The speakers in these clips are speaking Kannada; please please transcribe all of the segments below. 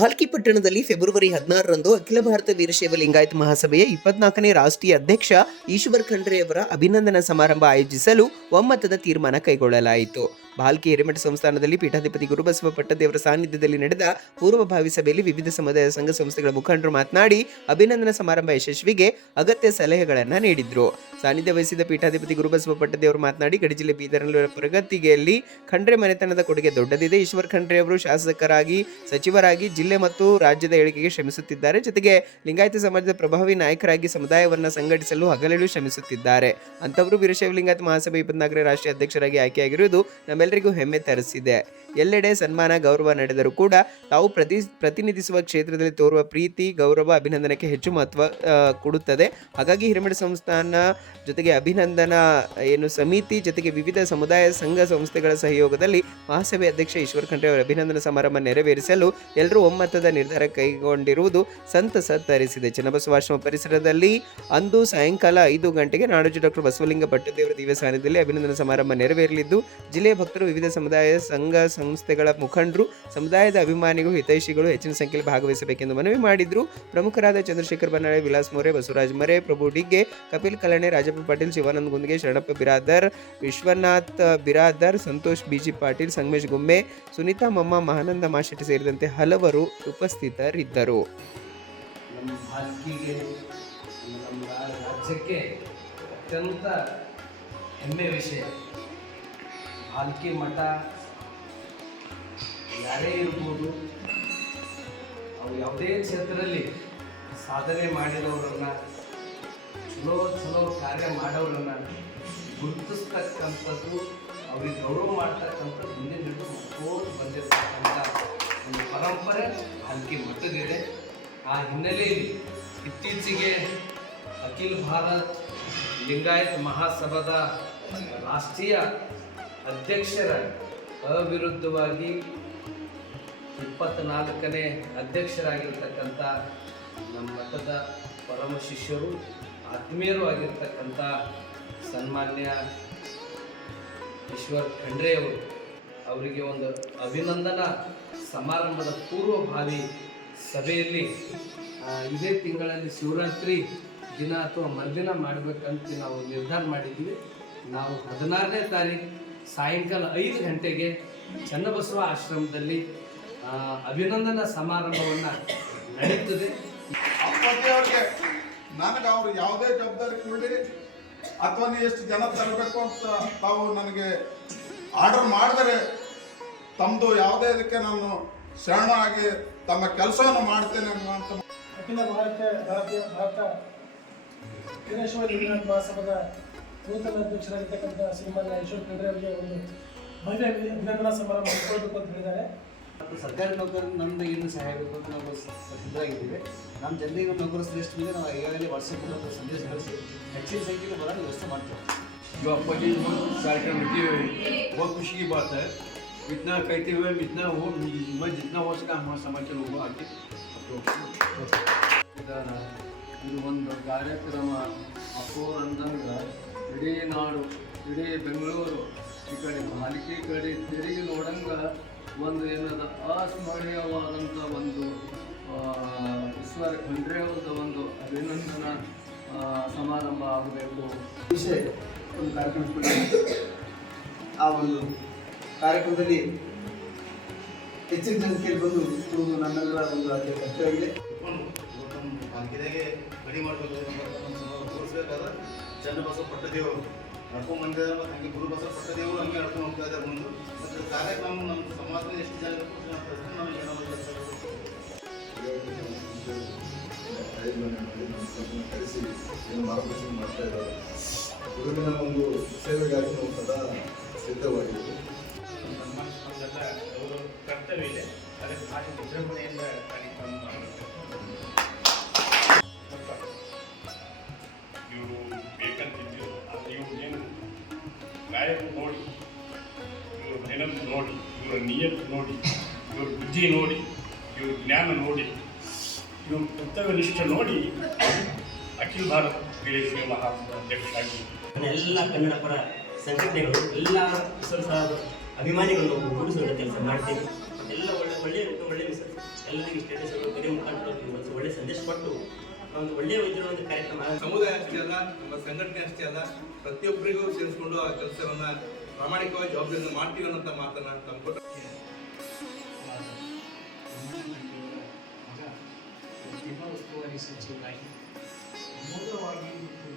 ಭಾಲ್ಕಿ ಪಟ್ಟಣದಲ್ಲಿ ಫೆಬ್ರವರಿ 16ರಂದು ಅಖಿಲ ಭಾರತ ವೀರಶೈವ ಲಿಂಗಾಯತ ಮಹಾಸಭೆಯ 24ನೇ ರಾಷ್ಟ್ರೀಯ ಅಧ್ಯಕ್ಷ ಈಶ್ವರ್ ಖಂಡ್ರೆಯವರ ಅಭಿನಂದನಾ ಸಮಾರಂಭ ಆಯೋಜಿಸಲು ಒಮ್ಮತದ ತೀರ್ಮಾನ ಕೈಗೊಳ್ಳಲಾಯಿತು. ಭಾಲ್ಕಿ ಹಿರೇಮಠ ಸಂಸ್ಥಾನದಲ್ಲಿ ಪೀಠಾಧಿಪತಿ ಗುರುಬಸವ ಪಟ್ಟದೇವರ ಸಾನ್ನಿಧ್ಯದಲ್ಲಿ ನಡೆದ ಪೂರ್ವಭಾವಿ ಸಭೆಯಲ್ಲಿ ವಿವಿಧ ಸಮುದಾಯ ಸಂಘ ಸಂಸ್ಥೆಗಳ ಮುಖಂಡರು ಮಾತನಾಡಿ ಅಭಿನಂದನಾ ಸಮಾರಂಭ ಯಶಸ್ವಿಗೆ ಅಗತ್ಯ ಸಲಹೆಗಳನ್ನು ನೀಡಿದ್ರು. ಸಾನ್ನಿಧ್ಯ ವಹಿಸಿದ ಪೀಠಾಧಿಪತಿ ಗುರುಬಸವ ಪಟ್ಟದೇವರು ಮಾತನಾಡಿ, ಗಡಿ ಜಿಲ್ಲೆ ಬೀದರ್ನಲ್ಲಿರುವ ಪ್ರಗತಿಯಲ್ಲಿ ಖಂಡ್ರೆ ಮನೆತನದ ಕೊಡುಗೆ ದೊಡ್ಡದಿದೆ. ಈಶ್ವರ್ ಖಂಡ್ರೆ ಅವರು ಶಾಸಕರಾಗಿ, ಸಚಿವರಾಗಿ ಜಿಲ್ಲೆ ಮತ್ತು ರಾಜ್ಯದ ಏಳಿಗೆಗೆ ಶ್ರಮಿಸುತ್ತಿದ್ದಾರೆ. ಜೊತೆಗೆ ಲಿಂಗಾಯತ ಸಮಾಜದ ಪ್ರಭಾವಿ ನಾಯಕರಾಗಿ ಸಮುದಾಯವನ್ನು ಸಂಘಟಿಸಲು ಹಗಲಿರುಳು ಶ್ರಮಿಸುತ್ತಿದ್ದಾರೆ. ಅಂತವರು ವೀರಶೈವ ಲಿಂಗಾಯತ ಮಹಾಸಭೆ 24ನೇ ರಾಷ್ಟ್ರೀಯ ಅಧ್ಯಕ್ಷರಾಗಿ ಆಯ್ಕೆಯಾಗಿರುವುದು ನಮ್ಮೆಲ್ಲರಿಗೂ ಹೆಮ್ಮೆ ತರಿಸಿದೆ. ಎಲ್ಲೆಡೆ ಸನ್ಮಾನ ಗೌರವ ನಡೆದರೂ ಕೂಡ ತಾವು ಪ್ರತಿನಿಧಿಸುವ ಕ್ಷೇತ್ರದಲ್ಲಿ ತೋರುವ ಪ್ರೀತಿ, ಗೌರವ, ಅಭಿನಂದನೆಗೆ ಹೆಚ್ಚು ಮಹತ್ವ ಕೊಡುತ್ತದೆ. ಹಾಗಾಗಿ ಹಿರೇಮಠ ಸಂಸ್ಥಾನ ಜೊತೆಗೆ ಅಭಿನಂದನಾ ಸಮಿತಿ ಜೊತೆಗೆ ವಿವಿಧ ಸಮುದಾಯ ಸಂಘ ಸಂಸ್ಥೆಗಳ ಸಹಯೋಗದಲ್ಲಿ ಮಹಾಸಭೆ ಅಧ್ಯಕ್ಷ ಈಶ್ವರ್ ಖಂಡ್ರೆ ಅವರ ಅಭಿನಂದನಾ ಸಮಾರಂಭ ನೆರವೇರಿಸಲು ಎಲ್ಲರೂ ಒಮ್ಮತದ ನಿರ್ಧಾರ ಕೈಗೊಂಡಿರುವುದು ಸಂತಸ ತರಿಸಿದೆ. ಚನ್ನಬಸವಾಶ್ರಮ ಪರಿಸರದಲ್ಲಿ ಅಂದು ಸಾಯಂಕಾಲ 5 ಗಂಟೆಗೆ ನಾಡೋಜ ಡಾಕ್ಟರ್ ಬಸವಲಿಂಗ ಪಟ್ಟದೇವರ ದಿವ್ಯ ಸಾನ್ನಿಧ್ಯದಲ್ಲಿ ಅಭಿನಂದನಾ ಸಮಾರಂಭ ನೆರವೇರಲಿದ್ದು, ಜಿಲ್ಲೆಯ ಭಕ್ತರು, ವಿವಿಧ ಸಮುದಾಯ ಸಂಘ ಸಂಸ್ಥೆಗಳ ಮುಖಂಡರು, ಸಮುದಾಯದ ಅಭಿಮಾನಿಗಳು, ಹಿತೈಷಿಗಳು ಹೆಚ್ಚಿನ ಸಂಖ್ಯೆಯಲ್ಲಿ ಭಾಗವಹಿಸಬೇಕೆಂದು ಮನವಿ ಮಾಡಿದ್ರು. ಪ್ರಮುಖರಾದ ಚಂದ್ರಶೇಖರ್ ಬನ್ನಾಳೆ, ವಿಲಾಸ್ ಮೋರೆ, ಬಸವರಾಜ್ ಮರೆ, ಪ್ರಭು ಡಿಗ್ಗೆ, ಕಪಿಲ್ ಕಲಣೆ, ರಾಜಪ್ಪ ಪಾಟೀಲ್, ಶಿವಾನಂದ ಗುಂದಿಗೆ, ಶರಣಪ್ಪ ಬಿರಾದರ್, ವಿಶ್ವನಾಥ್ ಬಿರಾದರ್, ಸಂತೋಷ್ ಬಿಜಿ ಪಾಟೀಲ್, ಸಂಗಮೇಶ್ ಗುಮ್ಮೆ, ಸುನೀತಾ ಮಮ್ಮ, ಮಹಾನಂದ ಮಾಶೆಟ್ಟಿ ಸೇರಿದಂತೆ ಹಲವರು ಉಪಸ್ಥಿತರಿದ್ದರು. ನಮ್ಮ ಭಾಲ್ಕಿಗೆ, ನಮ್ಮ ರಾಜ್ಯಕ್ಕೆ ಅತ್ಯಂತ ಹೆಮ್ಮೆ ವಿಷಯ. ಭಾಲ್ಕಿ ಮಠ ಯಾರೇ ಇರ್ಬೋದು, ಅವ್ರು ಯಾವುದೇ ಕ್ಷೇತ್ರದಲ್ಲಿ ಸಾಧನೆ ಮಾಡಿದವರನ್ನು, ಚಲೋ ಕಾರ್ಯ ಮಾಡೋರನ್ನು ಗುರುತಿಸ್ತಕ್ಕಂಥದ್ದು, ಅವ್ರಿಗೆ ಗೌರವ ಮಾಡ್ತಕ್ಕಂಥದ್ದು ಮುಂದಿನ ದಿನ ಮತ್ತೋದು ಬಂದಿರತಕ್ಕಂಥ ಒಂದು ಪರಂಪರೆ ಭಾಲ್ಕಿ ಮಠದಿದೆ. ಆ ಹಿನ್ನೆಲೆಯಲ್ಲಿ ಇತ್ತೀಚೆಗೆ ಅಖಿಲ ಭಾರತ್ ಲಿಂಗಾಯತ್ ಮಹಾಸಭಾದ ರಾಷ್ಟ್ರೀಯ ಅಧ್ಯಕ್ಷರ ಅವಿರುದ್ಧವಾಗಿ 24ನೇ ಅಧ್ಯಕ್ಷರಾಗಿರ್ತಕ್ಕಂಥ ನಮ್ಮ ಮಠದ ಪರಮ ಶಿಷ್ಯರು, ಆತ್ಮೀಯರು ಆಗಿರ್ತಕ್ಕಂಥ ಸನ್ಮಾನ್ಯ ಈಶ್ವರ್ ಖಂಡ್ರೆ ಅವರಿಗೆ ಒಂದು ಅಭಿನಂದನಾ ಸಮಾರಂಭದ ಪೂರ್ವಭಾವಿ ಸಭೆಯಲ್ಲಿ ಇದೇ ತಿಂಗಳಲ್ಲಿ ಶಿವರಾತ್ರಿ ದಿನ ಅಥವಾ ಮರುದಿನ ಮಾಡಬೇಕಂತ ನಾವು ನಿರ್ಧಾರ ಮಾಡಿದ್ವಿ. ನಾವು 16ನೇ ತಾರೀಕು ಸಾಯಂಕಾಲ 5 ಗಂಟೆಗೆ ಚನ್ನಬಸವ ಆಶ್ರಮದಲ್ಲಿ ಅಭಿನಂದನಾ ಸಮಾರಂಭವನ್ನು ನಡೀತದೆ. ಅವ್ರಿಗೆ ನನಗೆ ಅವರು ಯಾವುದೇ ಜವಾಬ್ದಾರಿ ಕೊಡಲಿ ಅಥವಾ ನೀವು ಎಷ್ಟು ಜನ ತರಬೇಕು ಅಂತ ತಾವು ನನಗೆ ಆರ್ಡರ್ ಮಾಡಿದರೆ ತಮ್ಮದು ಯಾವುದೇ ಇದಕ್ಕೆ ನಾನು ಶರಣಾಗಿ ತಮ್ಮ ಕೆಲಸವನ್ನು ಮಾಡ್ತೇನೆ ಅಂತ. ಅಖಿಲ ಭಾರತ ವೀರಶೈವ ಲಿಂಗಾಯತ ಮಹಾಸಭಾದ ನೂತನ ಅಧ್ಯಕ್ಷರಾಗಿರ್ತಕ್ಕಂಥ ಶ್ರೀಮಾನ್ಯ ಈಶ್ವರ್ ಖಂಡ್ರೆ ಅವರಿಗೆ ಒಂದು ಭವ್ಯ ಅಭಿನಂದನಾ ಸಮಾರಂಭ ಹಮ್ಮಿಕೊಳ್ಳಬೇಕು ಅಂತ ಹೇಳಿದ್ದಾರೆ. ಮತ್ತು ಸರ್ಕಾರಿ ನೌಕರರು ನಮ್ದು ಏನು ಸಹಾಯ ಬೇಕು ಅಂತ ನಾವು ಸಿದ್ಧರಾಗಿದ್ದೀವಿ. ನಮ್ಮ ಜನರಿಗೆ ನೌಕರ ಶ್ರೇಷ್ಠ ಮೇಲೆ ನಾವು ಈಗಾಗಲೇ ವಾಟ್ಸಪ್ ಸಂದೇಶ ಕಳಿಸಿ ಹೆಚ್ಚಿನ ಸಂಖ್ಯೆಯಲ್ಲಿ ಬರೋಣ ವ್ಯವಸ್ಥೆ ಮಾಡ್ತೇವೆ. जो आपका ये कार्यक्रम रखे हुए बहुत खुशी की बात है. इतना कहते हुए इतना हो, मैं जितना हो सका हमारे समाज के लोगों आगे ಇದು ಒಂದು ಕಾರ್ಯಕ್ರಮ ಅಪೂರಂದಂಗ ಇಡೀ ನಾಡು, ಇಡೀ ಬೆಂಗಳೂರು, ಈ ಕಡೆ ಭಾಲ್ಕಿ ಕಡೆ ತಿರುಗಿ ನೋಡಂಗ ಒಂದು ಏನದ ಅಸ್ಮರಣೀಯವಾದಂಥ ಒಂದು ಈಶ್ವರ ಖಂಡ್ರೆ ಅವ್ರದ ಒಂದು ಅಭಿನಂದನಾ ಸಮಾರಂಭ ಆಗಬೇಕು. ವಿಷಯ ಒಂದು ಕಾರ್ಯಕ್ರಮ ಆ ಒಂದು ಕಾರ್ಯಕ್ರಮದಲ್ಲಿ ಹೆಚ್ಚಿನ ಸಂಖ್ಯೆಯಲ್ಲಿ ಬಂದು ನನ್ನೆಲ್ಲರ ಒಂದು ಅದೇ ಕರ್ತವ್ಯವಾಗಿದೆ. ಭಾಲ್ಕಿದಾಗೆ ಗಡಿ ಮಾಡಬೇಕು ತೋರಿಸ್ಬೇಕಾದ್ರೆ ಚನ್ನಬಸವ ಪಟ್ಟದೇವರು ನಡ್ಕೊಂಡು ಬಂದಿದ್ದಾರೆ. ಮತ್ತು ಹಂಗೆ ಗುರು ಬಸವ ಪಟ್ಟದೇವರು ಹಂಗೆ ನಡ್ಕೊಂಡು ಹೋಗ್ತಾ ಇದ್ದಾರೆ ಮುಂದೆ. ಮತ್ತು ಕಾರ್ಯಕ್ರಮ ನಮ್ಮ ಸಮಾಜದಲ್ಲಿ ಎಷ್ಟು ಜನ ನಮಗೆ ಏನಾದರೂ ಕರೆಸಿ ಏನು ಮಾರ್ಗದರ್ಶನ ಮಾಡ್ತಾ ಇದ್ದಾರೆ. ಗುರುವಿನ ಒಂದು ಸೇವೆಗಾಗಿ ನಾವು ಸದಾ ಸಿದ್ಧವಾಗಿದ್ದೀವಿ. ಅವರು ಕರ್ತವ್ಯ ಇದೆ, ಅದಕ್ಕೆ ಭಾಷೆ ವಿಜೃಂಭಣೆಯಿಂದ ಕಾರ್ಯಕ್ರಮ ಮಾಡಬೇಕು. ಇವರು ಬೇಕಂತಿದ್ದು ಇವರು ಏನು ಗಾಯಕ ನೋಡಿ, ಇವರು ಮೆಹನತ್ ನೋಡಿ, ಇವರ ನಿಯತ್ ನೋಡಿ, ಇವ್ರ ಬುದ್ಧಿ ನೋಡಿ, ಇವ್ರ ಜ್ಞಾನ ನೋಡಿ, ಇವ್ರ ಕರ್ತವ್ಯ ನಿಷ್ಠೆ ನೋಡಿ ಅಖಿಲ ಭಾರತ ವೀರಶೈವ ಮಹಾಸಭಾ ಅಧ್ಯಕ್ಷರಾಗಿ ಎಲ್ಲ ಕನ್ನಡ ಪರ ಸಂಘಟನೆಗಳು, ಎಲ್ಲ ಅಭಿಮಾನಿಗಳು ಕೂಡಿಸುವಂಥ ಕೆಲಸ ಮಾಡ್ತೀವಿ. ಎಲ್ಲ ಒಳ್ಳೆ ಒಳ್ಳೆಯ ಮಿಸಲ್ ಎಲ್ಲರಿಗೆ ಸ್ಟೇಟಸ್ ಬೇರೆ ಮುಖಾಂತರ ಒಂದು ಒಳ್ಳೆ ಸಂದೇಶ ಕೊಟ್ಟು ಒಂದು ಒಳ್ಳೆಯ ವೈದ್ಯರ ಒಂದು ಕಾರ್ಯಕ್ರಮ ಸಮುದಾಯ ಅಷ್ಟೇ ಅಲ್ಲ, ನಮ್ಮ ಸಂಘಟನೆ ಅಷ್ಟೇ ಅಲ್ಲ, ಪ್ರತಿಯೊಬ್ಬರಿಗೂ ಸೇರಿಸ್ಕೊಂಡು ಆ ಕೆಲಸವನ್ನ ಪ್ರಾಮಾಣಿಕವಾಗಿ ಜವಾಬ್ದಾರಿಯಿಂದ ಮಾಡ್ತೀವಿ ಅನ್ನೋಂಥ ಮಾತನ್ನ ತಂದ್ಕೊಟ್ಟು ಜಿಲ್ಲಾ ಉಸ್ತುವಾರಿ ಸಚಿವರಾಗಿ ಅಮೋಘವಾಗಿ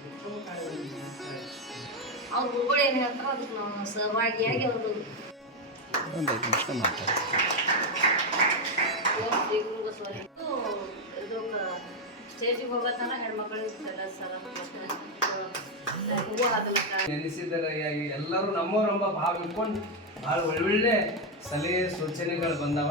ಉತ್ತಮ ಕಾರ್ಯವನ್ನು ಮಾಡ್ತಾರೆ. ಅವ್ರ ಗುರುಗಳು ಏನು ಹೇಳ್ತಾರೋ ಅದಕ್ಕೆ ನಾವು ಸಹಭಾಗಿಯಾಗಿ ಅವರು ಇದು ಸ್ಟೇಜಿಗೆ ಹೋಗತ್ತಾನ ಹೆಣ್ಮಕ್ಳಿಗೆ ಸಲ ಹೂವು ಹಾಕಲಕ್ಕ ನೆನೆಸಿದರೆ ಎಲ್ಲರೂ ನಮ್ಮವರೆಂಬ ಭಾವ ಇಟ್ಕೊಂಡು ಭಾಳ ಒಳ್ಳೊಳ್ಳೆ ಸಲಹೆ ಸೂಚನೆಗಳು ಬಂದವ.